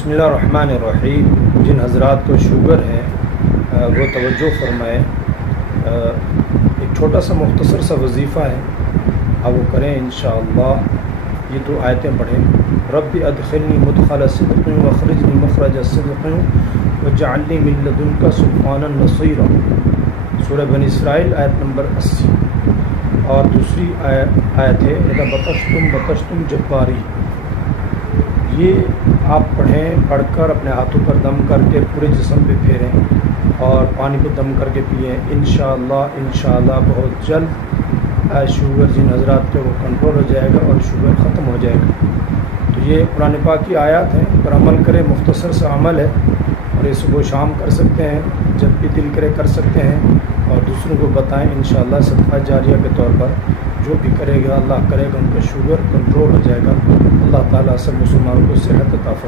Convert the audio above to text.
بسم اللہ الرحمن الرحیم۔ جن حضرات کو شوگر ہے وہ توجہ فرمائیں، ایک چھوٹا سا مختصر سا وظیفہ ہے، اب وہ کریں انشاءاللہ۔ یہ دو آیتیں پڑھیں، رب ادخلنی مدخل صدق واخرجنی مخرج صدق واجعلنی من لدنک سلطانا نصیرا، سورہ بنی اسرائیل آیت نمبر 80۔ اور دوسری آیت ہے اذا بطشتم جباری۔ یہ آپ پڑھیں، پڑھ کر اپنے ہاتھوں پر دم کر کے پورے جسم پہ پھیریں اور پانی کو دم کر کے پئیں۔ انشاءاللہ بہت جلد شوگر جن حضرات کے وہ کنٹرول ہو جائے گا اور شوگر ختم ہو جائے گا۔ تو یہ قرآن پاک کی آیات ہیں، پر عمل کریں، مختصر سا عمل ہے، اور یہ صبح و شام کر سکتے ہیں، جب بھی دل کرے کر سکتے ہیں، اور دوسروں کو بتائیں انشاءاللہ صدقہ جاریہ کے طور پر۔ جو بھی کرے گا اللہ کرے گا ان کا شوگر کنٹرول ہو جائے گا۔ اللہ تعالیٰ سب مسلمانوں کو صحت عطا فرمائے۔